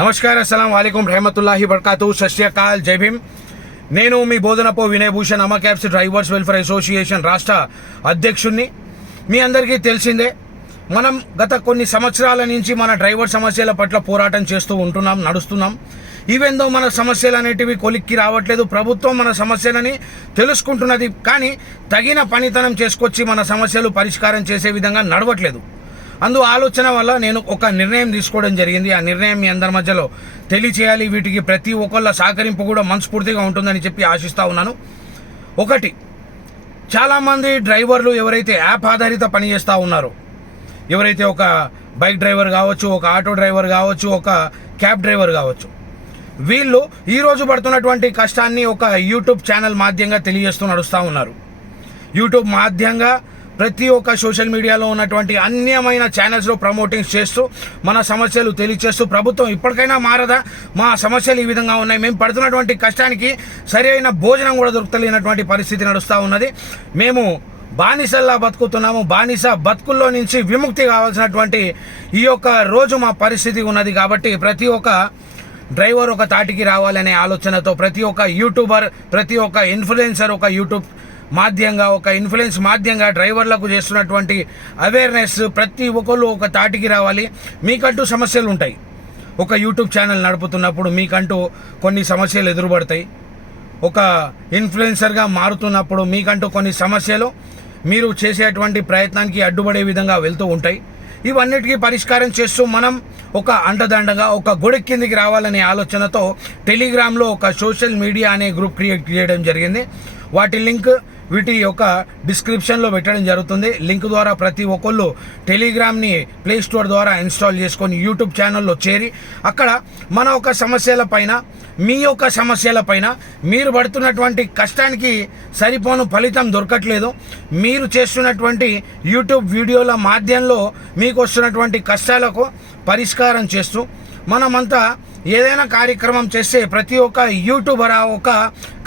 నమస్కారం, అస్సలాం వాలేకుం రహమతుల్లాహి బర్కాతు. సత్ శ్రీ అకాల్, జై భీమ్. నేను మీ బోధనపో Vinay Bhushan, Amar cabs drivers welfare association రాష్ట్ర అధ్యక్షుడిని. మీ అందరికీ తెలిసిందే, మనం గత కొన్ని సంవత్సరాల నుంచి మన డ్రైవర్ సమస్యల పట్ల పోరాటం చేస్తూ నడుస్తున్నాం. ఈవెందో మన సమస్యలు అనేటివి కొలిక్కి రావట్లేదు. ప్రభుత్వం మన సమస్యలని తెలుసుకుంటున్నది, కానీ తగిన పనితనం చేసుకొచ్చి మన సమస్యలు పరిష్కారం చేసే విధంగా నడవట్లేదు. ఆలోచన వల్ల నేను ఒక నిర్ణయం తీసుకోవడం జరిగింది. ఆ నిర్ణయం మీ అందరి మధ్యలో తెలియచేయాలి. వీటికి ప్రతి ఒక్కళ్ళ సహకరింపు కూడా మనస్ఫూర్తిగా ఉంటుందని చెప్పి ఆశిస్తూ ఉన్నాను. ఒకటి, చాలామంది డ్రైవర్లు ఎవరైతే యాప్ ఆధారిత పని చేస్తూ ఉన్నారో, ఎవరైతే ఒక బైక్ డ్రైవర్ కావచ్చు, ఒక ఆటో డ్రైవర్ కావచ్చు, ఒక క్యాబ్ డ్రైవర్ కావచ్చు, వీళ్ళు ఈరోజు పడుతున్నటువంటి కష్టాన్ని ఒక యూట్యూబ్ ఛానల్ మాధ్యంగా తెలియజేస్తూ నడుస్తూ ఉన్నారు. యూట్యూబ్ మాధ్యంగా ప్రతి ఒక్క సోషల్ మీడియాలో ఉన్నటువంటి అన్యమైన ఛానల్స్లో ప్రమోటింగ్స్ చేస్తూ మన సమస్యలు తెలియచేస్తూ, ప్రభుత్వం ఇప్పటికైనా మారదా, మా సమస్యలు ఈ విధంగా ఉన్నాయి, మేము పడుతున్నటువంటి కష్టానికి సరైన భోజనం కూడా దొరకలేనటువంటి పరిస్థితి నడుస్తూ ఉన్నది, మేము బానిసల్లా బతుకుతున్నాము, బానిస బతుకుల్లో నుంచి విముక్తి కావాల్సినటువంటి ఈ యొక్క రోజు మా పరిస్థితి ఉన్నది. కాబట్టి ప్రతి ఒక్క డ్రైవర్ ఒక తాటికి రావాలనే ఆలోచనతో ప్రతి ఒక్క యూట్యూబర్, ప్రతి ఒక్క ఇన్ఫ్లుయెన్సర్ ఒక యూట్యూబ్ మాధ్యంగా, ఒక ఇన్ఫ్లుయెన్స్ మాధ్యంగా డ్రైవర్లకు చేస్తున్నటువంటి అవేర్నెస్, ప్రతి ఒక్కళ్ళు ఒక తాటికి రావాలి. మీకంటూ సమస్యలు ఉంటాయి. ఒక యూట్యూబ్ ఛానల్ నడుపుతున్నప్పుడు మీకంటూ కొన్ని సమస్యలు ఎదురుపడతాయి. ఒక ఇన్ఫ్లుయెన్సర్గా మారుతున్నప్పుడు మీకంటూ కొన్ని సమస్యలు మీరు చేసేటువంటి ప్రయత్నానికి అడ్డుపడే విధంగా వెళ్తూ ఉంటాయి. ఇవన్నిటికీ పరిష్కారం చేస్తూ మనం ఒక అండదండగా, ఒక గొడుగు కిందికి రావాలనే ఆలోచనతో టెలిగ్రామ్లో ఒక సోషల్ మీడియా అనే గ్రూప్ క్రియేట్ చేయడం జరిగింది. వాటి లింక్ వీటి యొక్క డిస్క్రిప్షన్లో పెట్టడం జరుగుతుంది. లింక్ ద్వారా ప్రతి ఒక్కళ్ళు టెలిగ్రామ్ని ప్లే స్టోర్ ద్వారా ఇన్స్టాల్ చేసుకొని యూట్యూబ్ ఛానల్లో చేరి అక్కడ మన ఒక సమస్యల పైన, మీ యొక్క సమస్యల పైన, మీరు పడుతున్నటువంటి కష్టానికి సరిపోను ఫలితం దొరకట్లేదు, మీరు చేస్తున్నటువంటి యూట్యూబ్ వీడియోల మాధ్యంలో మీకు వస్తున్నటువంటి కష్టాలకు పరిష్కారం చేస్తూ, మనమంతా ఏదైనా కార్యక్రమం చేస్తే ప్రతి ఒక్క యూట్యూబర్ ఒక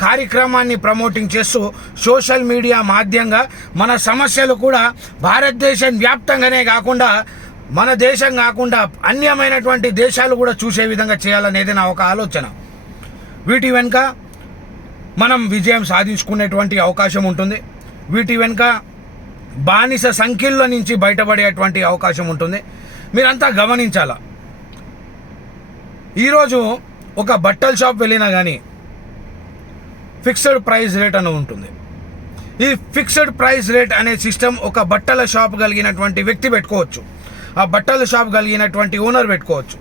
కార్యక్రమాన్ని ప్రమోటింగ్ చేస్తూ సోషల్ మీడియా మాధ్యంగా మన సమస్యలు కూడా భారతదేశం వ్యాప్తంగానే కాకుండా, మన దేశం కాకుండా అన్యమైనటువంటి దేశాలు కూడా చూసే విధంగా చేయాలనేది నా ఒక ఆలోచన. వీటి వెనుక మనం విజయం సాధించుకునేటువంటి అవకాశం ఉంటుంది. వీటి వెనుక బానిస సంఖ్యల నుంచి బయటపడేటువంటి అవకాశం ఉంటుంది. మీరంతా గమనించాలా. ఈరోజు ఒక బట్టల షాప్ వెళ్ళినా కానీ ఫిక్స్డ్ ప్రైస్ రేట్ అని ఉంటుంది. ఈ ఫిక్స్డ్ ప్రైస్ రేట్ అనే సిస్టమ్ ఒక బట్టల షాప్ కలిగినటువంటి వ్యక్తి పెట్టుకోవచ్చు, ఆ బట్టల షాప్ కలిగినటువంటి ఓనర్ పెట్టుకోవచ్చు.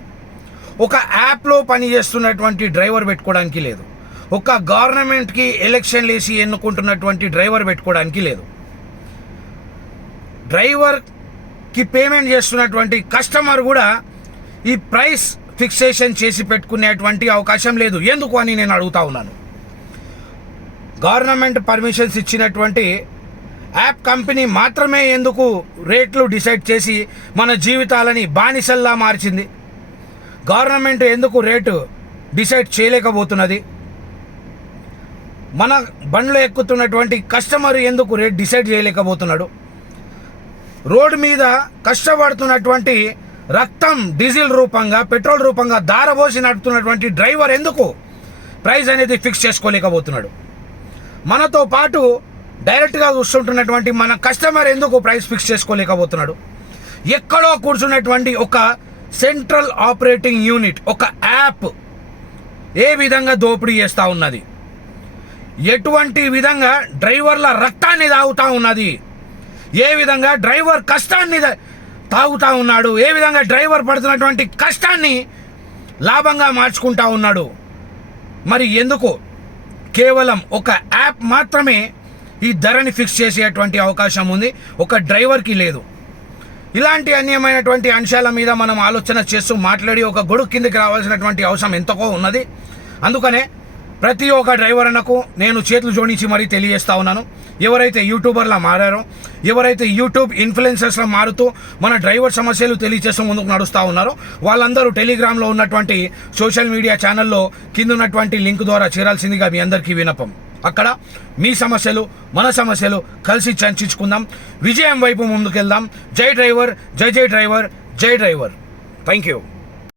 ఒక యాప్లో పనిచేస్తున్నటువంటి డ్రైవర్ పెట్టుకోవడానికి లేదు. ఒక గవర్నమెంట్కి ఎలక్షన్లు వేసి ఎన్నుకుంటున్నటువంటి డ్రైవర్ పెట్టుకోవడానికి లేదు. డ్రైవర్కి పేమెంట్ చేస్తున్నటువంటి కస్టమర్ కూడా ఈ ప్రైస్ ఫిక్సేషన్ చేసి పెట్టుకునేటువంటి అవకాశం లేదు. ఎందుకు అని నేను అడుగుతా ఉన్నాను. గవర్నమెంట్ పర్మిషన్స్ ఇచ్చినటువంటి యాప్ కంపెనీ మాత్రమే ఎందుకు రేట్లు డిసైడ్ చేసి మన జీవితాలని బానిసల్లా మార్చింది? గవర్నమెంట్ ఎందుకు రేటు డిసైడ్ చేయలేకపోతున్నది? మన బండ్లో ఎక్కుతున్నటువంటి కస్టమర్ ఎందుకు రేట్ డిసైడ్ చేయలేకపోతున్నాడు? రోడ్డు మీద కష్టపడుతున్నటువంటి రక్తం డీజిల్ రూపంగా, పెట్రోల్ రూపంగా దారబోసి నడుపుతున్నటువంటి డ్రైవర్ ఎందుకు ప్రైస్ అనేది ఫిక్స్ చేసుకోలేకపోతున్నాడు? మనతో పాటు డైరెక్ట్గా చూస్తుంటున్నటువంటి మన కస్టమర్ ఎందుకు ప్రైస్ ఫిక్స్ చేసుకోలేకపోతున్నాడు? ఎక్కడో కూర్చున్నటువంటి ఒక సెంట్రల్ ఆపరేటింగ్ యూనిట్, ఒక యాప్ ఏ విధంగా దోపిడీ చేస్తూ ఉన్నది, ఎటువంటి విధంగా డ్రైవర్ల రక్తాన్ని తాగుతూ ఉన్నది, ఏ విధంగా డ్రైవర్ కష్టాన్ని తాగుతూ ఉన్నాడు, ఏ విధంగా డ్రైవర్ పడుతున్నటువంటి కష్టాన్ని లాభంగా మార్చుకుంటా ఉన్నాడు. మరి ఎందుకు కేవలం ఒక యాప్ మాత్రమే ఈ ధరని ఫిక్స్ చేసేటువంటి అవకాశం ఉంది, ఒక డ్రైవర్కి లేదు? ఇలాంటి అన్యమైనటువంటి అంశాల మీద మనం ఆలోచన చేస్తూ మాట్లాడి ఒక గొడుగు కిందకి రావాల్సినటువంటి అవసరం ఎంతకో ఉన్నది. అందుకనే ప్రతి ఒక్క డ్రైవర్ అన్నకు నేను చేతులు జోడించి మరీ తెలియజేస్తా ఉన్నాను. ఎవరైతే యూట్యూబర్లా మారారో, ఎవరైతే యూట్యూబ్ ఇన్ఫ్లుయెన్సర్స్లో మారుతూ మన డ్రైవర్ సమస్యలు తెలియజేస్తూ ముందుకు నడుస్తూ ఉన్నారో వాళ్ళందరూ టెలిగ్రామ్లో ఉన్నటువంటి సోషల్ మీడియా ఛానల్లో కింద ఉన్నటువంటి లింక్ ద్వారా చేరాల్సిందిగా మీ అందరికీ విన్నపం. అక్కడ మీ సమస్యలు, మన సమస్యలు కలిసి చర్చించుకుందాం, విజయం వైపు ముందుకెళ్దాం. జై డ్రైవర్, జై జై డ్రైవర్, జై డ్రైవర్. Thank you.